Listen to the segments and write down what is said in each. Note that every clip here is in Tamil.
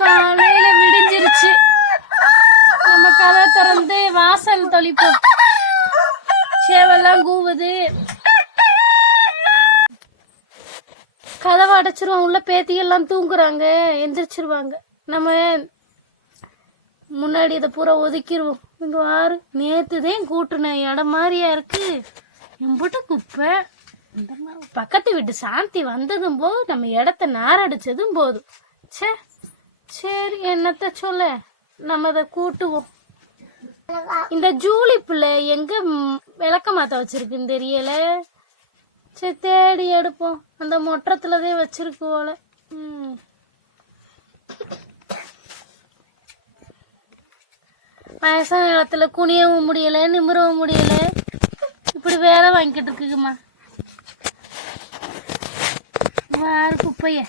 காலையில விடிஞ்சிருச்சு. நம்ம கதை திறந்து வாசல் தொளிப்போம். சேவெல்லாம் கூவுது. கதவை அடைச்சிருவோம். உள்ள பேத்தியெல்லாம் தூங்குறாங்க, எந்திரிச்சிருவாங்க. நம்ம முன்னாடி இதை பூரா ஒதுக்கிடுவோம். இங்க வாரு, நேத்துதான் கூட்டுன இடம் மாதிரியா இருக்கு, எம்பிட்டு குப்பை. இந்த மாதிரி பக்கத்து வீட்டு சாந்தி வந்ததும் போது நம்ம இடத்த நாரடிச்சதும் போதும். சே சரி, என்னத்த சொல்ல, நம்ம அதை கூட்டுவோம். இந்த ஜூலி பிள்ளை எங்க விளக்க மாத்த வச்சிருக்குன்னு தெரியல. சரி, தேடி எடுப்போம். அந்த மொற்றத்துலதான் வச்சிருக்கு போல. வயசான இடத்துல குனியவும் முடியல, நிமிரவும் முடியல. இப்படி வேலை வாங்கிட்டு இருக்குமா வாரு குப்பைய.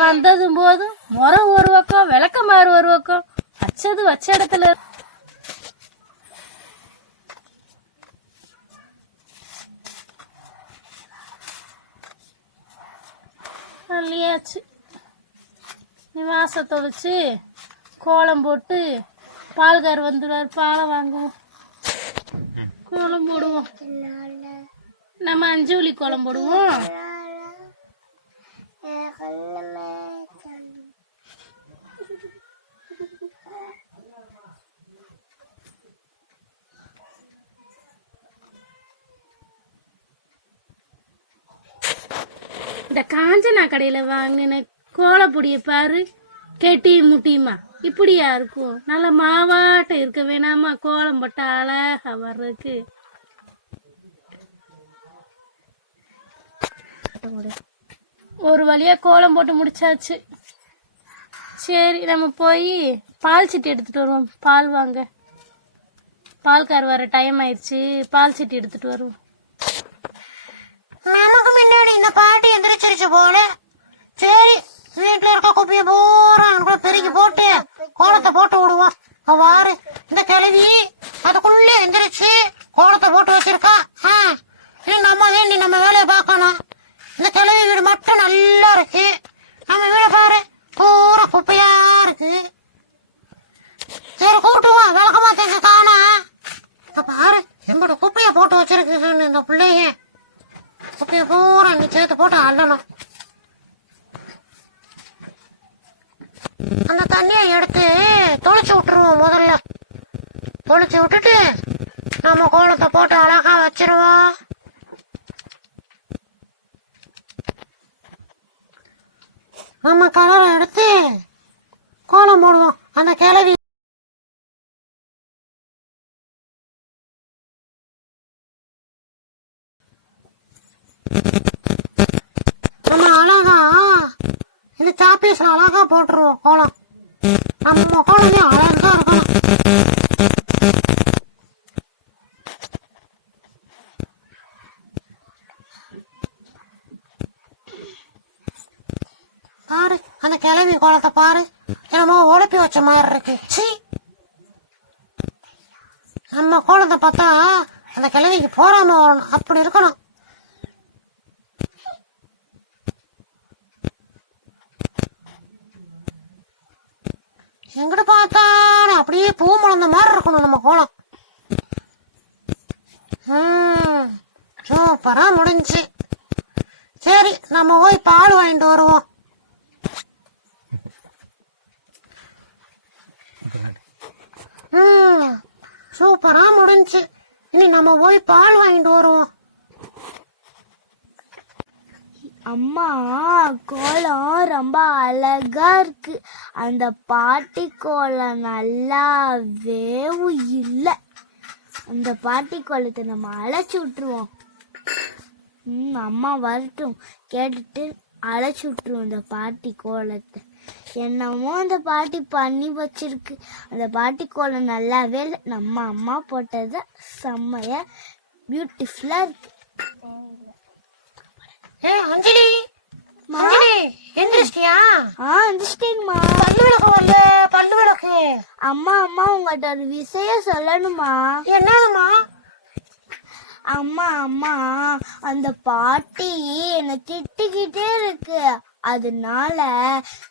வந்ததும் போதும் முறை ஒரு பக்கம், விளக்கமாறு ஒரு பக்கம், வச்சது வச்ச இடத்துல. அள்ளியாச்சு. வாசத்தை வச்சு கோலம் போட்டு பால்கார் வந்துடுவார், பாலை வாங்குவோம், கோலம் போடுவோம். நம்ம அஞ்சூலி கோலம் போடுவோம். இந்த காஞ்சனா கடையில வாங்கின கோலப்பொடிய பாரு, கெட்டி முட்டியுமா இப்படியா இருக்கும். நல்ல மாவாட்ட இருக்க வேணாமா கோலம் போட்ட அழகா வர்றதுக்கு. ஒரு வழியா கோலம் போட்டு முடிச்சாச்சு. சரி, நம்ம போய் பால் சீட்டு எடுத்துட்டு வருவோம். பால் வாங்க பால்கார் வர டைம் ஆயிடுச்சு. பால் சீட்டு எடுத்துட்டு வருவோம். நமக்கு முன்னாடி இந்த பாட்டி எந்திரிச்சிருச்சு போல. சரி, வீட்டுல இருக்க குப்பைய பூரா பெருக்கி போட்டு கோலத்தை போட்டு விடுவோம். அவ்வாறு இந்த கிழவி அதுக்குள்ளே எந்திரிச்சு கோலத்தை போட்டு வச்சிருக்கா. நம்ம வேலையை பார்க்கணும். இந்த கிழவி வீடு மட்டும் நல்லா இருக்கு. நம்ம வீட பாரு, பூரா குப்பையா இருக்கு. சரி, கூட்டுவோம். விளக்கமா தேங்க காணா பாரு, எங்கட குப்பைய போட்டு வச்சிருக்கு இந்த பிள்ளைய. குப்பைய பூரா நீ சேர்த்து போட்டு அள்ளணும். அந்த தண்ணியை எடுத்து தொளிச்சு விட்டுருவோம். முதல்ல தொளிச்சு விட்டுட்டு நம்ம கோலத்தை போட்டு அழகா வச்சிருவோம். நம்ம கலரை எடுத்து கோலம் போடுவோம். அந்த கிளவி நம்ம அழகா இந்த சாப்பீஸ்ல அழகா போட்டுருவோம் கோலம். நம்ம கோலமே அழகா இருக்கணும். பாரு, அந்த கிளவி கோலத்தை பாரு, என்னமோ ஒழுப்பி வச்ச மாதிரி இருக்கு. சி, நம்ம கோலத்தை பார்த்தா அந்த கிளவிக்கு போறாம வரணும், அப்படி இருக்கணும். எங்கிட்ட பார்த்தாலும் அப்படியே பூ முழந்த மாதிரி இருக்கணும் நம்ம கோலம். சூப்பரா முடிஞ்சு. சரி, நம்ம போய் பால் வாங்கிட்டு வருவோம். சூப்பரா முடிஞ்சு. இனி நம்ம போய் பால் வாங்கிட்டு வருவோம். அம்மா, கோலம் ரொம்ப அழகா இருக்கு. அந்த பாட்டி கோலம் நல்லாவே இல்லை. அந்த பாட்டி கோலத்தை நம்ம அழைச்சி விட்டுருவோம். அம்மா வரட்டும், கேட்டுட்டு அழைச்சி விட்டுருவோம் இந்த பாட்டி கோலத்தை. என்னமோ அந்த பாட்டி பண்ணி வச்சிருக்கு. அந்த பாட்டி கோலம் நல்லாவே இல்லை. நம்ம அம்மா போட்டது செம்மையா பியூட்டிஃபுல்லா இருக்கு. அஞ்சலி, எந்திரிச்சிட்டியா? எந்திரிச்சிட்டேங்கம்மா. பல்லு விளக்கு வரல, பல்லு விளக்கு. அம்மா உங்கள்கிட்ட ஒரு விஷயம் சொல்லணுமா? என்னதுமா? அம்மா அம்மா அந்த பாட்டி என்னை திட்டிக்கிட்டே இருக்கு. அதனால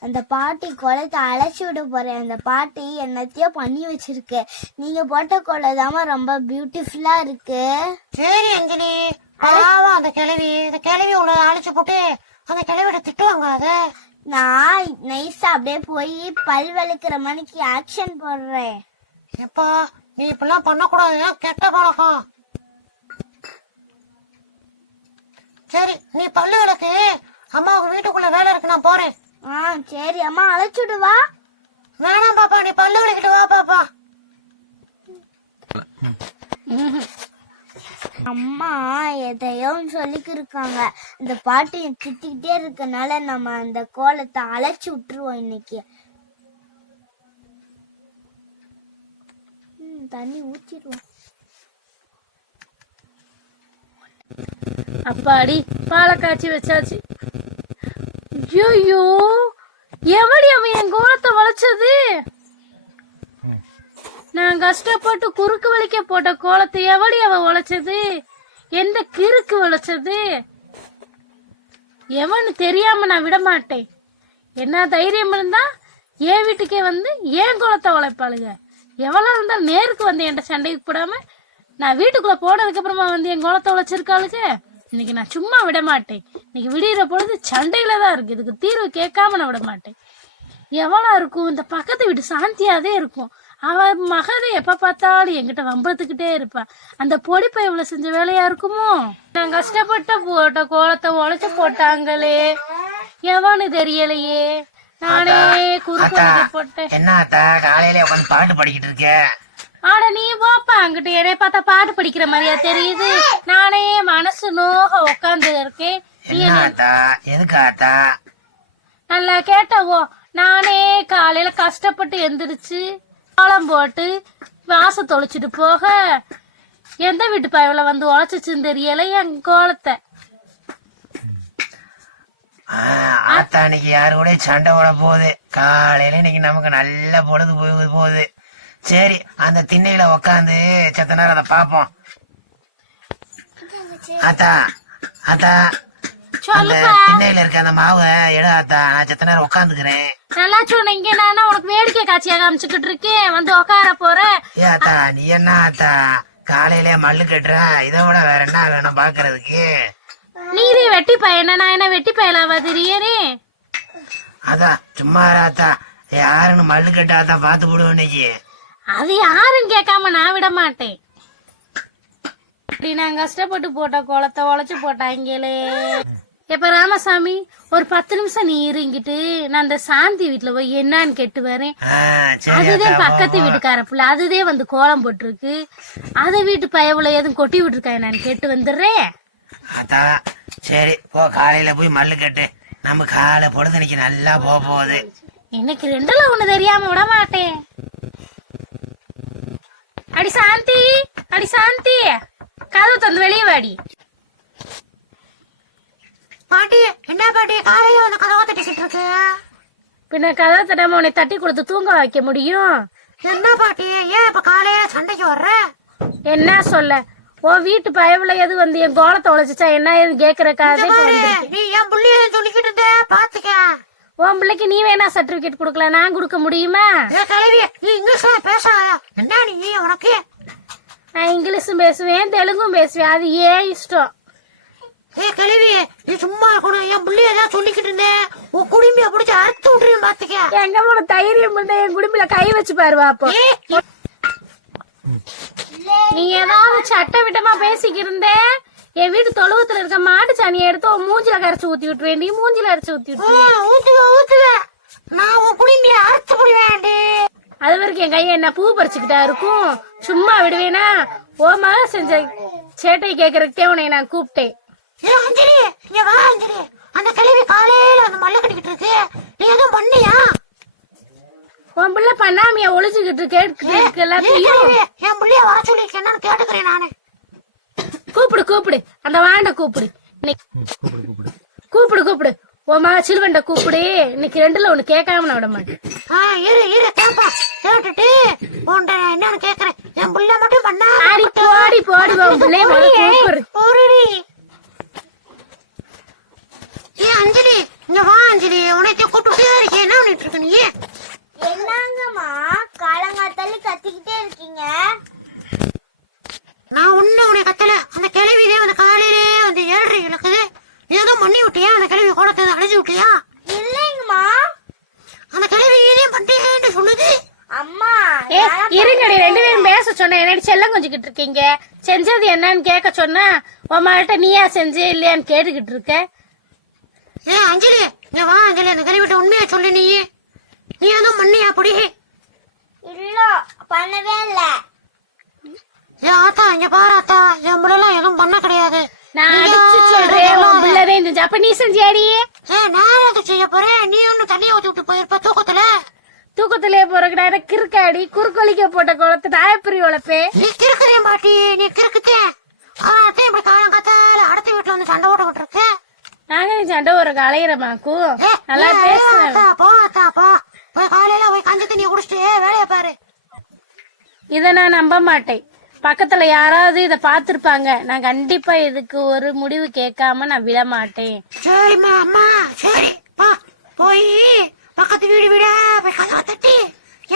அந்த பாட்டி குளத்தை அழைச்சி விட போறேன். அந்த பாட்டி என்னத்தையோ பண்ணி வச்சிருக்கு. நீங்க போட்ட குளதாம ரொம்ப பியூட்டிஃபுல்லா இருக்கு. சரி அஞ்சலி, பாவம் அந்த கிழவி உள்ள அழைச்சு போட்டு அந்த கிழவிட திட்டுவாங்க. அத நான் நைஸா அப்படியே போய் பல் விளக்குற மணிக்கு ஆக்ஷன் போடுறேன். எப்பா நீ இப்பெல்லாம் பண்ணக்கூடாது, கெட்ட பழக்கம். சரி நீ பல்லு விளக்கு, அம்மாவுக்கு வீட்டுக்குள்ள வேலை இருக்கு, நான் போறேன். சரி அம்மா அழைச்சுடுவா. வேணாம் பாப்பா, நீ பல்லு விளக்கிட்டு வா பாப்பா. அம்மா எதையோ சொல்லிக்கு இருக்காங்க. இந்த பாட்டி திட்டிக்கிட்டே இருக்கனால நம்ம அந்த கோலத்தை அழைச்சு விட்டுருவோம் இன்னைக்கு. தண்ணி ஊற்றிடுவோம். அப்பாடி பாலை காய்ச்சி வச்சாச்சு. ஐயோ எவடி அவன் என் கோலத்தை வளைச்சது? நான் கஷ்டப்பட்டு குறுக்கு வலிக்க போட்ட கோலத்தை எவடி அவன் உழைச்சது? எந்த கிறுக்கு உழைச்சது? எவனு தெரியாம நான் விட மாட்டேன். என்ன தைரியம் இருந்தா என் வீட்டுக்கே வந்து ஏன் கோலத்தை உழைப்பாளுங்க. எவ்வளவு இருந்தாலும் நேருக்கு வந்து என்கிட்ட சண்டைக்கு போடாம நான் வீட்டுக்குள்ள போனதுக்கு அப்புறமா வந்து என் கோலத்தை உழைச்சிருக்காளுங்க. இன்னைக்கு நான் சும்மா விட மாட்டேன். இன்னைக்கு விடிகிற பொழுது சண்டையில தான் இருக்கு. இதுக்கு தீர்வு கேட்காம நான் விட மாட்டேன். எவ்வளவு இருக்கும், இந்த பக்கத்து வீட்டு சாந்தியாதே இருக்கும். அவ மகதை எப்ப பார்த்தாலும் என்கிட்ட வம்பளத்துக்கிட்டே இருப்பா. அந்த பொடிப்பை இவ்வளவு செஞ்ச வேலையா இருக்குமோ? நான் கஷ்டப்பட்ட போட்ட கோலத்தை உழைச்சு போட்டாங்களே, எவனு தெரியலையே. நானே குறுக்கு போட்டேன். என்ன காலையில உட்காந்து பாட்டு படிக்கிட்டு இருக்க? ஆட நீ போப்பா அங்கிட்ட. என்னைய பார்த்தா பாட்டு படிக்கிற மாதிரியா தெரியுது? நானே மனசு நோக உட்காந்து இருக்கேன். எதுக்காத்தா? நல்லா கேட்டவோ. நானே காலையில கஷ்டப்பட்டு எந்திரிச்சு கோலம் போட்டு வாச தொலைச்சிட்டு போக எந்த வீட்டு பயவுல வந்து உழைச்சிச்சுன்னு தெரியல என் கோலத்தை. ஆத்தா இன்னைக்கு யாரு கூட சண்டை போட போகுது. காலையில இன்னைக்கு நமக்கு நல்ல பொழுது போகுது. சரி அந்த திண்ணையில உக்காந்து செத்த நேரம் அதை பாப்போம். ஆத்தா ஆத்தா அந்த திண்ணையில இருக்க அந்த மாவை எடு ஆத்தா, நான் செத்த நேரம் உட்காந்துக்கிறேன். நல்லா சொன்னீங்க. நானா உனக்கு வேடிக்கை காட்சியா காமிச்சுக்கிட்டு இருக்கேன், வந்து உட்கார போறேன். ஏ ஆத்தா நீ என்ன ஆத்தா காலையில மல்லு கட்டுற? இதை விட வேற என்ன வேணும் பாக்குறதுக்கு? நீதே வெட்டி பையனா? நான் என்ன வெட்டி பயலாவா தெரியறே? அதான் சும்மா ஆத்தா, யாருன்னு மல்லு கட்டாத்தா பாத்து போடுவோம் இன்னைக்கு. அது யாருன்னு கேட்காம நான் விட மாட்டேன். அப்படி நான் கஷ்டப்பட்டு போட்ட கோலத்தை உழைச்சு போட்டாங்களே. எப்ப ராமசாமி ஒரு 10 நிமிஷம் நீ இருங்கிட்டு நான் அந்த சாந்தி வீட்டுல போய் என்னன்னு கேட்டு வரேன். அதுதான் பக்கத்து வீட்டுக்கார புள்ள, அதுதே வந்து கோலம் போட்டிருக்கு. அது வீட்டு பயவுல எதுவும் கொட்டி விட்டுருக்கா நான் கேட்டு வந்துடுறேன். அதான் சரி போ, காலையில போய் மல்லு கட்டு. நம்ம காலை பொழுது இன்னைக்கு நல்லா போகுது. இன்னைக்கு ரெண்டுல ஒண்ணு தெரியாம விட மாட்டேன். அடி சாந்தி, அடி சாந்தி, கதவு தந்து வெளியே வாடி. பாட்டி என்ன பாட்டி காலையில வந்து கதவை தட்டிக்கிட்டு இருக்கு? பின்ன கதவை தட்டாம உன்னை தட்டி கொடுத்து தூங்க வைக்க முடியும்? என்ன பாட்டி ஏன் இப்ப காலையில சண்டைக்கு வர்ற? என்ன சொல்ல, உன் வீட்டு பயவுல எது வந்து என் கோலத்தை உழைச்சிச்சா என்ன ஏது கேக்குறக்காக நீ என் புள்ளிய சொல்லிக்கிட்டு இருந்த, பாத்துக்க. உன் பிள்ளைக்கு நீ வேணா சர்டிபிகேட் கொடுக்கல, நான் கொடுக்க முடியுமா? கிளவி நீ இங்கிலீஷ்ல பேசாத. என்ன நீ உனக்கு? நான் இங்கிலீஷும் பேசுவேன் தெலுங்கும் பேசுவேன், அது ஏன் இஷ்டம். கிளவி நீ சும்மா இருக்கணும். என் புள்ளிய தான் சொல்லிக்கிட்டு இருந்தேன், உன் குடும்பிய பிடிச்சி அறுத்து விட்டுருவேன் பாத்துக்க. எங்க போன தைரியம் இருந்தா என் குடும்பில கை வச்சு பாருவா. அப்போ நீ ஏதாவது சட்ட விட்டமா பேசிக்கிருந்த என் வீட்டு தொழுவத்துல இருக்க மாட்டு சாணியை எடுத்து உன் மூஞ்சில கரைச்சு ஊத்தி விட்டுருவேன். நீ மூஞ்சில அரைச்சு ஊத்தி விட்டுருவேன். நான் உன் குடும்பிய அறுத்து விடுவேன். அது வரைக்கும் என் கையை என்ன பூ பறிச்சுக்கிட்டா இருக்கும்? சும்மா விடுவேனா? ஓ மக செஞ்ச சேட்டை கேக்குறதுக்கே உன்னை நான் கூப்பிட்டேன். அஞ்சலி இங்க வா அஞ்சலி. அந்த கிளவி காலையில வந்து மல்லு கட்டிக்கிட்டு இருக்கு, நீ எதுவும் பண்ணியா? உன் பிள்ளை பண்ணாமையா ஒளிச்சுக்கிட்டு கேட்டு எல்லாத்தையும்? என் பிள்ளைய வர சொல்லி என்னன்னு கேட்டுக்கிறேன் நானு. கூப்பிடு கூப்பிடு, அந்த வாண்ட கூப்பிடு. கூப்பிடு கூப்பிடு. உன் மக சிலுவண்ட கூப்பிடு, இன்னைக்கு 2ல ஒண்ணு கேட்காம நான் விட மாட்டேன். இரு கேப்பா, கேட்டுட்டு உன்ட என்னன்னு கேக்குறேன். என் புள்ள மட்டும் பண்ணா அடி போடி போடி உன் பிள்ளைய முதல்ல கூப்பிடு. ஒருடி. அஞ்சலி இங்க வா அஞ்சலி, உனக்கு கூப்பிட்டு இருக்கேன். என்ன பண்ணிட்டு இருக்க நீ? என்னங்கம்மா காலங்காத்தால கத்திக்கிட்டே இருக்கீங்க? நான் உன்னை கத்தல. அந்த கிழவிதே அந்த காலையிலே வந்து 7:30 இருக்குது. ஏதோ பண்ணி விட்டியா? அந்த கிழவி கோலத்தை அழைச்சு விட்டியா? இல்லைங்கம்மா. அந்த கிழவி இதையும் பண்ணிட்டு சொல்லுது. அம்மா இருங்கடி, 2 பேரும் பேச சொன்ன என்னடி செல்லம் கொஞ்சிக்கிட்டு இருக்கீங்க. செஞ்சது என்னன்னு கேட்க சொன்னா உன் மகிட்ட நீயா செஞ்சு இல்லையான்னு கேட்டுக்கிட்டு இருக்க. அஞ்சலி இங்க வா அஞ்சலி, அந்த கிழவிட்ட உண்மையா சொல்லு. நீ எதுவும் பண்ணியா? அப்படி இல்ல, பண்ணவே இல்ல. ஆத்தா இங்க பாரு ஆத்தா, என் பிள்ளைலாம் எதுவும் பண்ண கிடையாது. நான் அடிச்சு சொல்றேன், உன் பிள்ளைதான் செஞ்சு. அப்ப நீ செஞ்சியாடி? நான் எது செய்ய போறேன்? நீ ஒண்ணு தண்ணிய ஊத்தி விட்டு போயிருப்ப தூக்கத்துல. தூக்கத்திலே போறதுடா, எனக்கு கிறுக்காடி. குறுக்கொலிக்க போட்ட குளத்தை நான் எப்படி உழைப்பேன்? நீ கிறுக்குதே பாட்டி, நீ கிறுக்குதே. அதான் இப்படி காலம் காத்தால அடுத்த வீட்டுல வந்து சண்டை ஓட்டுக்கிட்டு இருக்க. நாங்க சண்டை ஒரு அலையிறமாக்கும். நல்லா பேசுறேன். போ போய் காலையில போய் கஞ்சி தண்ணிய குடிச்சிட்டு வேலைய பாரு. இத நான் நம்ப மாட்டேன். பக்கத்துல யாராவது இத பாத்துருப்பாங்க. நான் கண்டிப்பா இதுக்கு ஒரு முடிவு கேட்காம நான் விட மாட்டேன். சரிம்மா அம்மா, சரி போய் பக்கத்து வீடா போய் கதவை தட்டி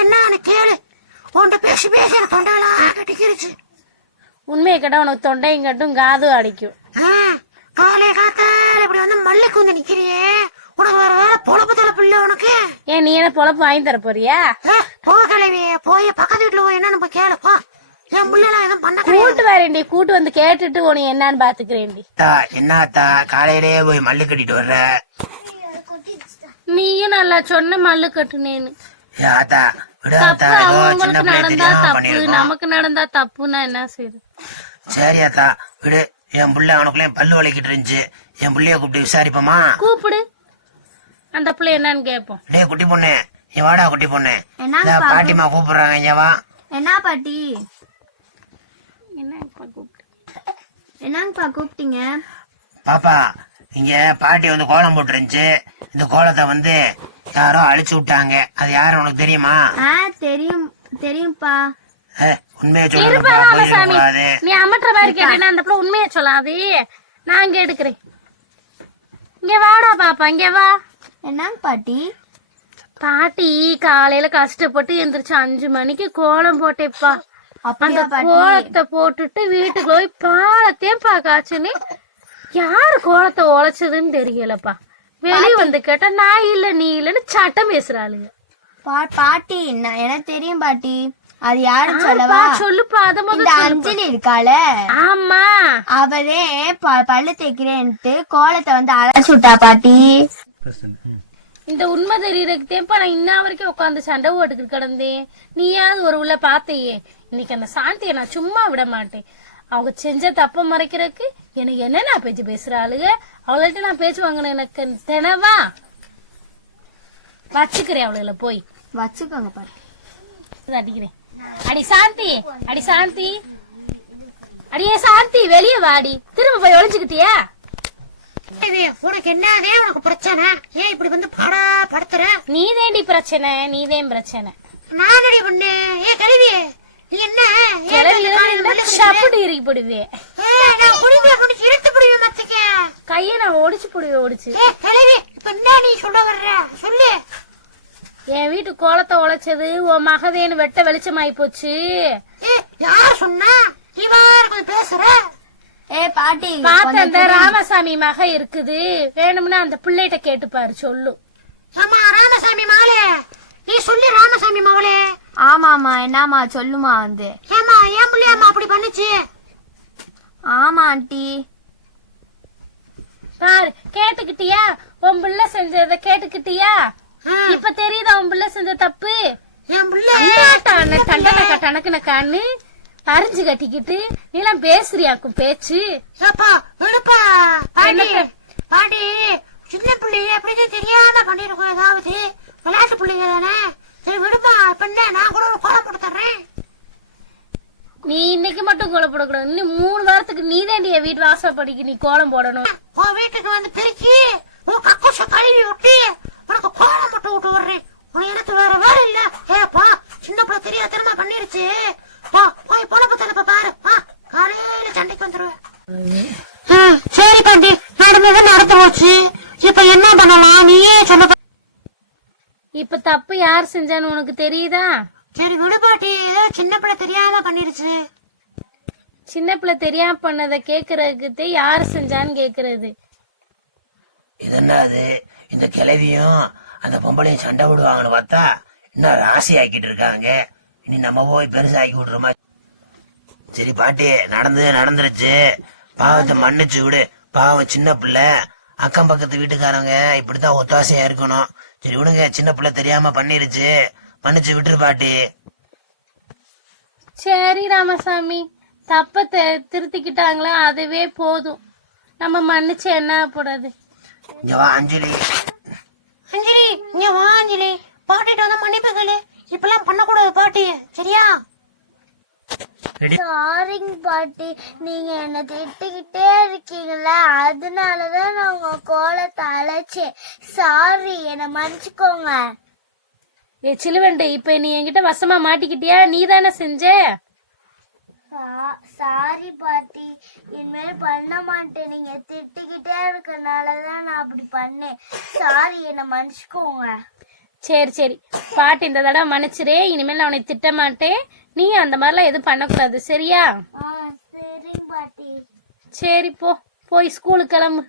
என்னன்னு கேளு. உன்கிட்ட பேசி பேசி எனக்கு தொண்டெல்லாம் கட்டிக்கிருச்சு. உண்மையை கேட்டா உனக்கு தொண்டையும் கட்டும் காதும் அடிக்கும். காலைய காத்தால இப்படி வந்து மல்லிக்கு வந்து நிக்கிறியே, உனக்கு வேற வேலை பொழப்பு தலைப்பு இல்ல உனக்கு? ஏன் நீ என்ன பொழப்பு வாங்கி தர போறியா? போ கிளவி, போய் பக்கத்து வீட்டுல போய் என்னன்னு போய் கேளுப்பா. என் பிள்ளைலாம் எதுவும் பண்ண கூட்டு வரேன்டி, கூட்டு வந்து கேட்டுட்டு உனக்கு என்னன்னு பாத்துக்கிறேன்டி. என்னத்தா காலையிலே போய் மல்லு கட்டிட்டு வர்ற? நீயும் நல்லா சொன்ன மல்லு கட்டுனேன்னு. ஆத்தா தப்பு அவங்களுக்கு நடந்தா தப்பு, நமக்கு நடந்தா தப்புன்னா என்ன செய்யுது? சரி ஆத்தா விடு. என் புள்ள அவனுக்குள்ளே பல்லு வலிக்கிட்டு இருந்துச்சு. என் புள்ளைய கூப்பிட்டு விசாரிப்போமா? கூப்பிடு, அந்த பிள்ளை என்னன்னு கேப்போம். டே குட்டி பொண்ணு, நீ வாடா குட்டி பொண்ணு. பாட்டிமா கூப்பிடுறாங்க, இங்க வா. என்ன பாட்டி? என்னங்கப்பா கூப்பிட்டீங்க? பாப்பா, இங்க பாட்டி வந்து கோலம் போட்டு இருந்துச்சு. இந்த கோலத்தை வந்து யாரோ அழிச்சு விட்டாங்க. அது யாரு உனக்கு தெரியுமா? தெரியும்பா. உண்மையை ராமசாமி, சொல்லக்கூடாது. நீ அமற்ற மாதிரி கேட்டேன்னா அந்த பிள்ளை உண்மையை சொல்லாது. நான் இங்க எடுக்கிறேன். இங்க வாடா பாப்பா, இங்க வா. என்னங்க பாட்டி? பாட்டி காலையில கஷ்டப்பட்டு எந்திரிச்சு 5 மணிக்கு கோலம் போட்டேப்பா. அந்த கோலத்தை போட்டுட்டு வீட்டுக்கு போய் பாலத்தையும் காய்ச்சுன்னு யாரு கோலத்தை உழைச்சதுன்னு தெரியலப்பா. வெளியே வந்து கேட்டா நான் இல்ல நீ இல்லன்னு சட்டம் பேசுறாளுங்க. பாட்டி எனக்கு தெரியும் பாட்டி. அது யாருன்னு சொல்லவா? சொல்லுப்பா. அத முதல்ல அஞ்சலி இருக்காள, ஆமா, அவரே பல்லு தேய்க்கிறேன்ட்டு கோலத்தை வந்து அழைச்சு விட்டா பாட்டி. இந்த உண்மை தெரியறதுக்குப்பா நான் இன்ன வரைக்கும் உட்காந்து சண்டை ஓட்டுக்கிட்டு கிடந்தேன். நீயாவது ஒரு உள்ள பாத்தையே. இன்னைக்கு அந்த சாந்தியை நான் சும்மா விட மாட்டேன். அவங்க செஞ்ச தப்ப மறைக்கிறதுக்கு எனக்கு என்ன நான் பேச்சு பேசுறாளுங்க. அவங்கள்ட்ட நான் பேச்சு வாங்கினேன். எனக்கு தினவா வச்சுக்கிறேன். அவளுல போய் வச்சுக்கோங்க பாட்டி. அடிக்கிறேன். அடி சாந்தி, அடி சாந்தி, அடியே சாந்தி, வெளியே வாடி. திரும்ப போய் ஒளிஞ்சுக்கிட்டியா? உனக்கு என்னதே உனக்கு பிரச்சனை? ஏன் இப்படி வந்து பாடா படுத்துற? நீதேண்டி பிரச்சனை, நீதேன் பிரச்சனை. நான் அடி பண்ணு. ஏ கருவி, நீ என்ன சப்புட்டு இறுக்கி போடுவே. இழுத்து போடுவேன் மத்திக்க. கைய நான் ஒடிச்சு போடுவேன், ஒடிச்சு. கருவி, இப்ப என்ன நீ சொல்ல வர்ற? சொல்லு. என் வீட்டு கோலத்தை உழைச்சது உன் மகதேன்னு வெட்ட வெளிச்சமாயி போச்சு. யார் சொன்னா? நீ வார கொஞ்சம் பேசுற. பாட்டி பார்த்த அந்த ராமசாமி மக இருக்குது. வேணும்னா அந்த பிள்ளைகிட்ட கேட்டுப்பாரு, சொல்லு. ஆமா ராமசாமி மகளே, நீ சொல்லி ராமசாமி மகளே. ஆமாமா, என்னமா சொல்லுமா வந்து. ஏமா ஏன் பிள்ளையாமா அப்படி பண்ணுச்சு? ஆமா ஆண்டி. பாரு, கேட்டுக்கிட்டியா? உன் பிள்ளை செஞ்சத கேட்டுக்கிட்டியா? இப்ப தெரியுதா உன் பிள்ளை செஞ்ச தப்பு? என் பிள்ளை கணக்குன கண்ணு அரிஞ்சு கட்டிக்கிட்டு நீலாம் பேசுறியாக்கும் பேச்சு. பாட்டி சின்ன பிள்ளைய எப்படிதான் தெரியாம பண்ணிருக்கோம். ஏதாவது விளையாட்டு பிள்ளைங்க தானே. சரி விடுப்பா. பண்ண நான் கூட ஒரு கோலம் போட்டு தர்றேன். நீ இன்னைக்கு மட்டும் கோலம் போடக்கூடாது. இன்னும் 3 வாரத்துக்கு நீ தான் வீட்டு வாசப்படிக்கு நீ கோலம் போடணும். உன் வீட்டுக்கு வந்து பிரிச்சு உன் கக்கூச கழுவி விட்டு உனக்கு கோலம் மட்டும் விட்டு வர்றேன். உனக்கு எனக்கு வேற வேலை இல்ல. ஏப்பா சின்ன பிள்ளை தெரியாதனமா பண்ணிருச்சு. போ போய் பொழப்பு தலைப்ப பாரு. காலையில சண்டைக்கு வந்துருவேன். சரி பாண்டி, நடந்தது நடந்து போச்சு. இப்ப என்ன பண்ணலாம் நீயே சொல்ல. இப்ப தப்பு யார் செஞ்சான்னு உனக்கு தெரியுதா? சரி விடு பாட்டி, ஏதோ சின்ன பிள்ளை தெரியாம பண்ணிருச்சு. சின்ன பிள்ளை தெரியாம பண்ணதை கேக்குறதுக்கு யாரு செஞ்சான்னு கேக்குறது. இது என்னது, இந்த கிழவியும் அந்த பொம்பளையும் சண்டை விடுவாங்கன்னு பார்த்தா இன்னும் ராசி ஆக்கிட்டு இருக்காங்க. இனி நம்ம போய் பெருசாக்கி விடுறோமா? சரி பாட்டி, நடந்துருச்சு, பாவத்தை மன்னிச்சு விடு. பாவம் சின்ன பிள்ளை, அக்கம் பக்கத்து வீட்டுக்காரங்க இப்படித்தான் ஒத்தாசையா இருக்கணும். சரி விடுங்க, சின்ன பிள்ளை தெரியாம பண்ணிருச்சு, மன்னிச்சு விட்டுரு பாட்டி. சரி ராமசாமி, தப்ப திருத்திக்கிட்டாங்களா அதுவே போதும். நம்ம மன்னிச்சு என்ன போடாது. இங்க வா அஞ்சலி. அஞ்சலி இங்க வா அஞ்சலி, பாட்டிட்டு வந்து மன்னிப்பு கேளு. இப்பெல்லாம் பண்ணக்கூடாது பாட்டி, சரியா? சாரிங்க பாட்டி, நீங்க என்ன திட்டிக்கிட்டே இருக்கீங்களா, அதனாலதான் நான் உங்க கோலத்தை அழைச்சேன். சாரி, என்ன மன்னிச்சுக்கோங்க. ஏ சிலுவண்டு, இப்ப நீ என்கிட்ட வசமா மாட்டிக்கிட்டியா? நீ தானே செஞ்ச. சாரி பாட்டி, இனிமேல் பண்ண மாட்டேன். நீங்க திட்டிக்கிட்டே இருக்கனாலதான் நான் அப்படி பண்ணேன். சாரி, என்ன மன்னிச்சுக்கோங்க. சரி பாட்டி, இந்த தடவை மன்னிச்சிரே. இனிமேல் நான் உன்னை திட்ட மாட்டேன். நீ அந்த மாதிரிலாம் எதுவும் பண்ணக்கூடாது, சரியா? சரிங்க பாட்டி. சரி போய் ஸ்கூலுக்கு கிளம்பு.